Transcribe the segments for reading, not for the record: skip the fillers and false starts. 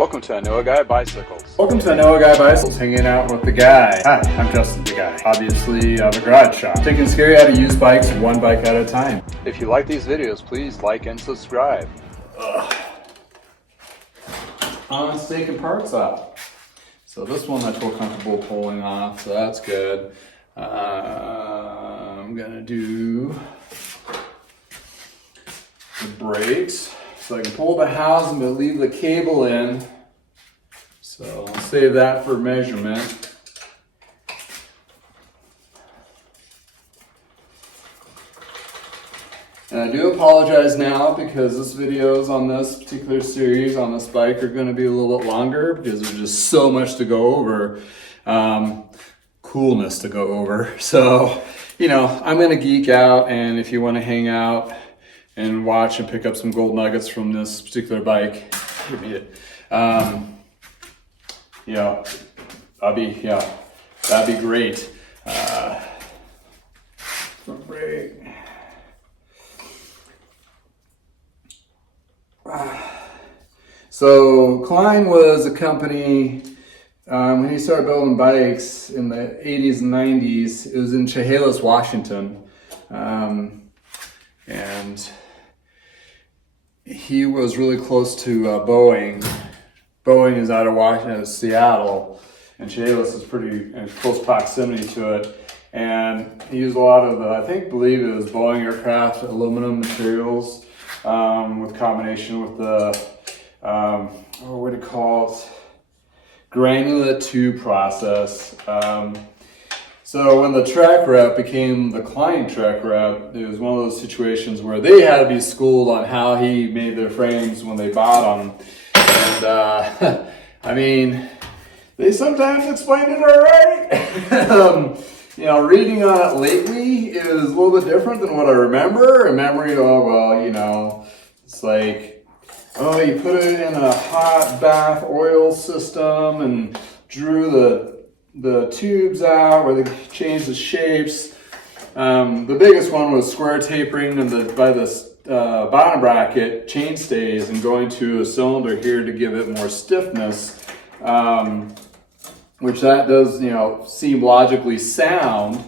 Welcome to I Know a Guy Bicycles. Welcome to I Know a Guy Bicycles, hanging out with the guy. Hi, I'm Justin the Guy. Obviously, I have a garage shop. Taking scary how to use bikes one bike at a time. If you like these videos, please like and subscribe. It's taking parts off. So this one I feel comfortable pulling off, so that's good. I'm gonna do the brakes. So I can pull the housing but leave the cable in. So I'll save that for measurement. And I do apologize now because this videos on this particular series on this bike are going to be a little bit longer because there's just so much to go over. Coolness to go over. So, you know, I'm going to geek out, and if you want to hang out and watch and pick up some gold nuggets from this particular bike, give me it. That'd be great. Brake. So Klein was a company, when he started building bikes in the 80s and 90s, it was in Chehalis, Washington. And he was really close to Boeing. Boeing is out of Washington, Seattle, and Chehalis is pretty in close proximity to it. And he used a lot of believe it was Boeing aircraft aluminum materials with combination with the, what do you call it? Granulate tube process. So when the track rep became the Klein track rep, it was one of those situations where they had to be schooled on how he made their frames when they bought them. And I mean, they sometimes explained it all right. You know, reading on it lately is a little bit different than what I remember. In memory, it's like, you put it in a hot bath oil system and drew the tubes out where they changed the shapes. The biggest one was square tapering by the bottom bracket chain stays and going to a cylinder here to give it more stiffness, which that does, seem logically sound,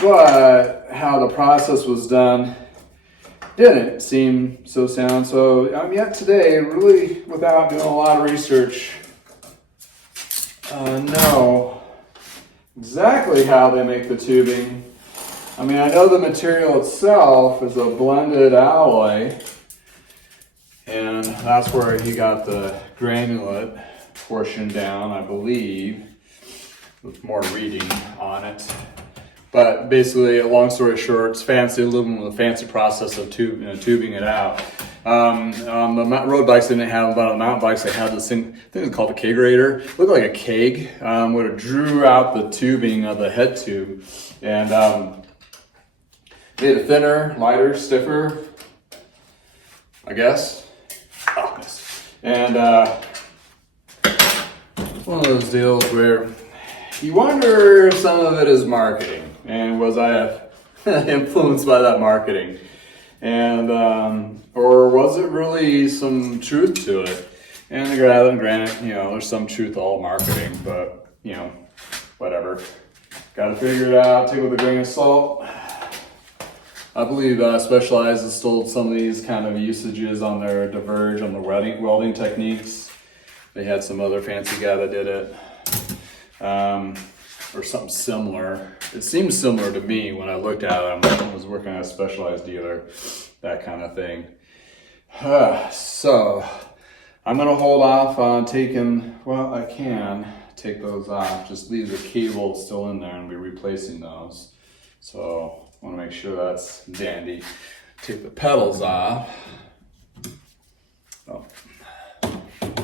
but how the process was done didn't seem so sound. So I'm yet today, really without doing a lot of research, know exactly how they make the tubing. I mean, I know the material itself is a blended alloy, and that's where he got the granulate portion down, I believe, with more reading on it. But basically, long story short, it's fancy aluminum with a fancy process of tubing it out. On the road bikes they didn't have, but on the mountain bikes they had this thing, I think it's called a kegerator. It looked like a keg, where it drew out the tubing of the head tube and made it thinner, lighter, stiffer, I guess. And one of those deals where you wonder if some of it is marketing, and was I influenced by that marketing, and or was it really some truth to it? And granted, there's some truth to all marketing, but whatever. Got to figure it out. Take it with a grain of salt. I believe Specialized has stole some of these kind of usages on their Diverge on the welding techniques. They had some other fancy guy that did it, or something similar. It seemed similar to me when I looked at it. I was working at a Specialized dealer, that kind of thing. So I'm gonna hold off on taking, I can take those off, just leave the cable still in there and be replacing those. So I wanna make sure that's dandy. Take the pedals off. Oh,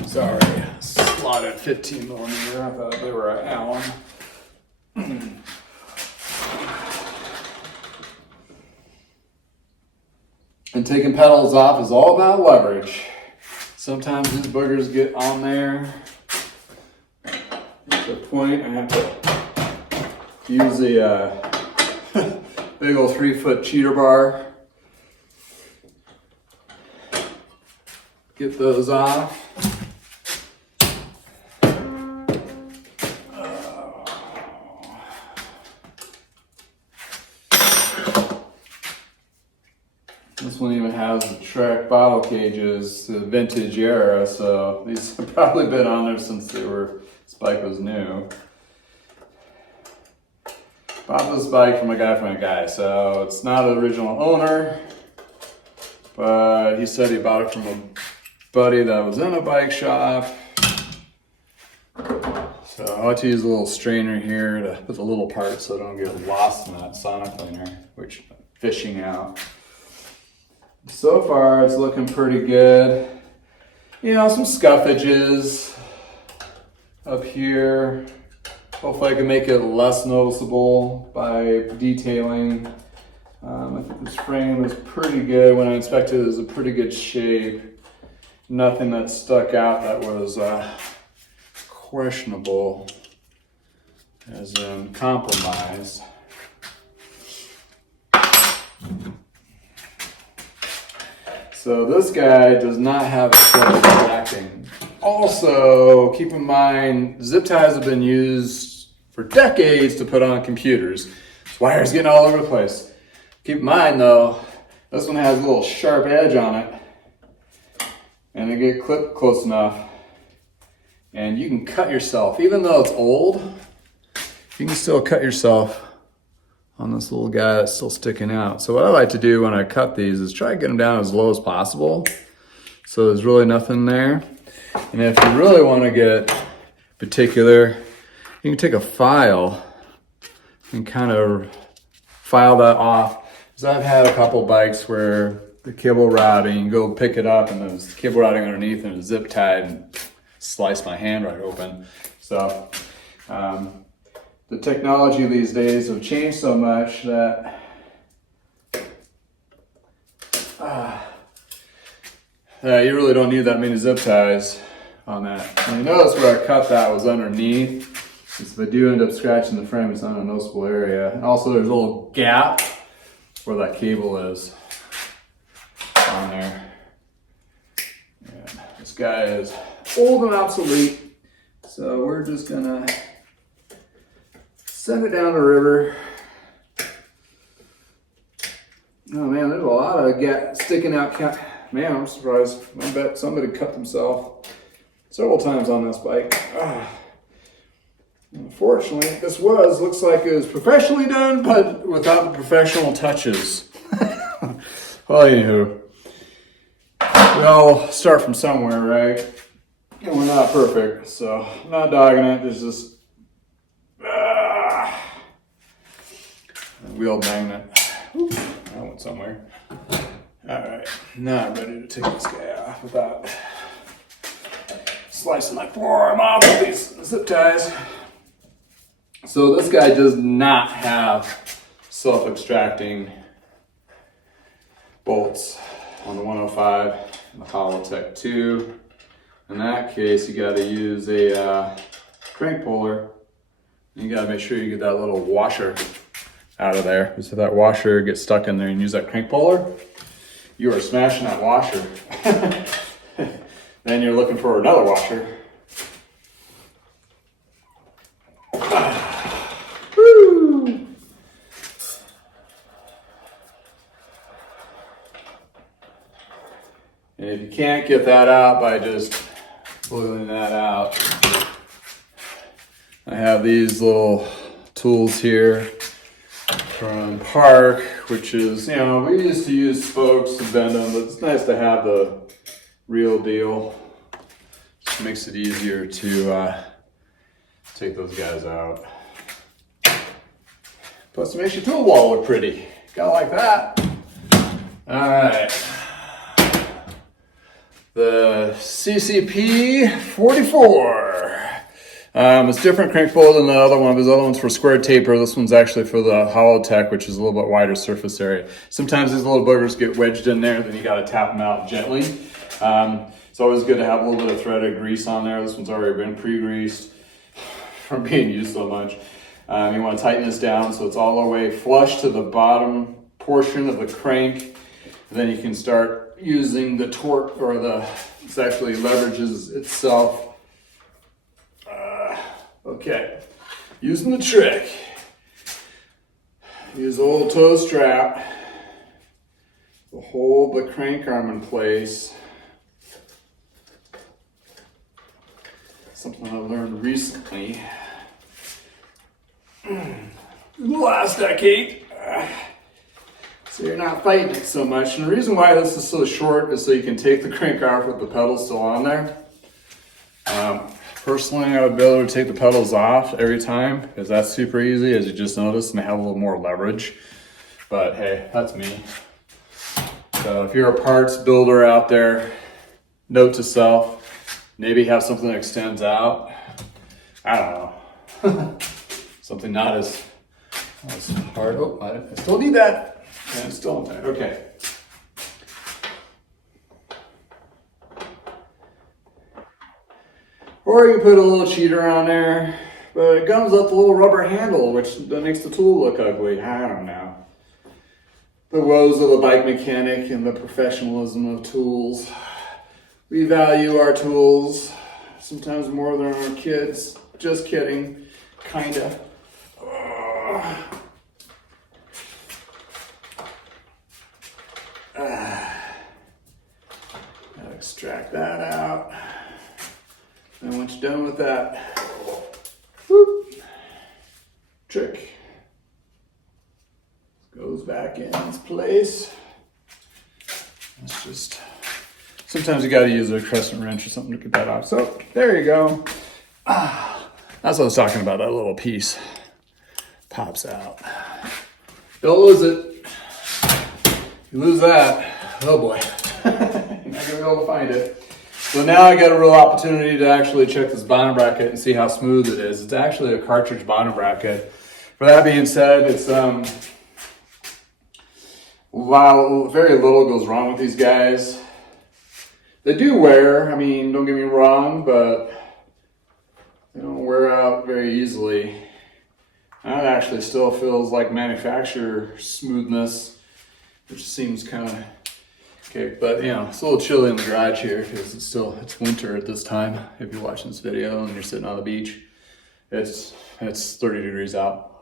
sorry, slotted 15 millimeter. I thought they were an Allen. And taking pedals off is all about leverage. Sometimes these boogers get on there. At the point I have to use a big old 3-foot cheater bar. Get those off. direct bottle cages, the vintage era, so these have probably been on there since this bike was new. Bought this bike from a guy, so it's not the original owner, but he said he bought it from a buddy that was in a bike shop. So I like to use a little strainer here to put the little parts so I don't get lost in that sauna cleaner, which I'm fishing out. So far it's looking pretty good. You know, some scuff edges up here. Hopefully I can make it less noticeable by detailing. I think this frame is pretty good. When I inspected it, it was in pretty good shape. Nothing that stuck out that was questionable, as in compromise. So this guy does not have a self-extracting. Also, keep in mind, zip ties have been used for decades to put on computers. This wire's getting all over the place. Keep in mind though, this one has a little sharp edge on it, and it get clipped close enough, and you can cut yourself. Even though it's old, you can still cut yourself on this little guy that's still sticking out. So what I like to do when I cut these is try to get them down as low as possible, so there's really nothing there. And if you really want to get particular, you can take a file and kind of file that off. Because I've had a couple bikes where the cable routing, you go pick it up and there's cable routing underneath and it's zip tied and slice my hand right open. So the technology these days have changed so much that you really don't need that many zip ties on that. And you notice where I cut that was underneath. If I do end up scratching the frame, it's not a noticeable area. And also there's a little gap where that cable is on there. And this guy is old and obsolete, so we're just gonna send it down the river. Oh man, there's a lot of sticking out. Man, I'm surprised. I bet somebody cut themselves several times on this bike. Unfortunately, this looks like it was professionally done, but without the professional touches. Well, anywho, we all start from somewhere, right? And we're not perfect, so I'm not dogging it. There's just wheel magnet. Oops, that went somewhere. All right, now I'm ready to take this guy off without slicing my forearm off with these zip ties. So this guy does not have self-extracting bolts on the 105 and the Ultegra 2. In that case, you got to use a crank puller. You got to make sure you get that little washer out of there. So if that washer gets stuck in there and use that crank puller, you are smashing that washer. Then you're looking for another washer. Woo! And if you can't get that out by just pulling that out, I have these little tools here from Park, which is, you know, we used to use spokes to bend them, but it's nice to have the real deal. Just makes it easier to take those guys out. Plus it makes your tool wall look pretty. Gotta like that. All right. The CCP 44. It's different crank puller than the other one, because the other one's for square taper. This one's actually for the Ultegra, which is a little bit wider surface area. Sometimes these little boogers get wedged in there, then you gotta tap them out gently. It's always good to have a little bit of threaded grease on there. This one's already been pre-greased from being used so much. You wanna tighten this down so it's all the way flush to the bottom portion of the crank. Then you can start using the torque, or it actually leverages itself. Okay, using the trick. Use a little toe strap. will hold the crank arm in place. Something I learned recently. In the last decade. So you're not fighting it so much. And the reason why this is so short is so you can take the crank off with the pedals still on there. Personally, I would be able to take the pedals off every time because that's super easy, as you just noticed, and they have a little more leverage. But hey, that's me. So if you're a parts builder out there, note to self, maybe have something that extends out. I don't know. Something not as hard. Oh, I still need that. And it's still in there. Okay. Or you put a little cheater on there, but it comes with a little rubber handle, which makes the tool look ugly. I don't know. The woes of the bike mechanic and the professionalism of tools. We value our tools sometimes more than our kids. Just kidding. Kinda. Gotta extract that out. And once you're done with that, whoop, trick goes back in its place. It's just, sometimes you gotta use a crescent wrench or something to get that off. So there you go. That's what I was talking about, that little piece pops out. Don't lose it. You lose that, oh boy. You're not gonna be able to find it. So now I got a real opportunity to actually check this bottom bracket and see how smooth it is. It's actually a cartridge bottom bracket. For that being said, it's while very little goes wrong with these guys. They do wear, I mean, don't get me wrong, but they don't wear out very easily. That actually still feels like manufacturer smoothness, which seems kind of okay, but you know, it's a little chilly in the garage here because it's winter at this time. If you're watching this video and you're sitting on the beach, it's 30 degrees out.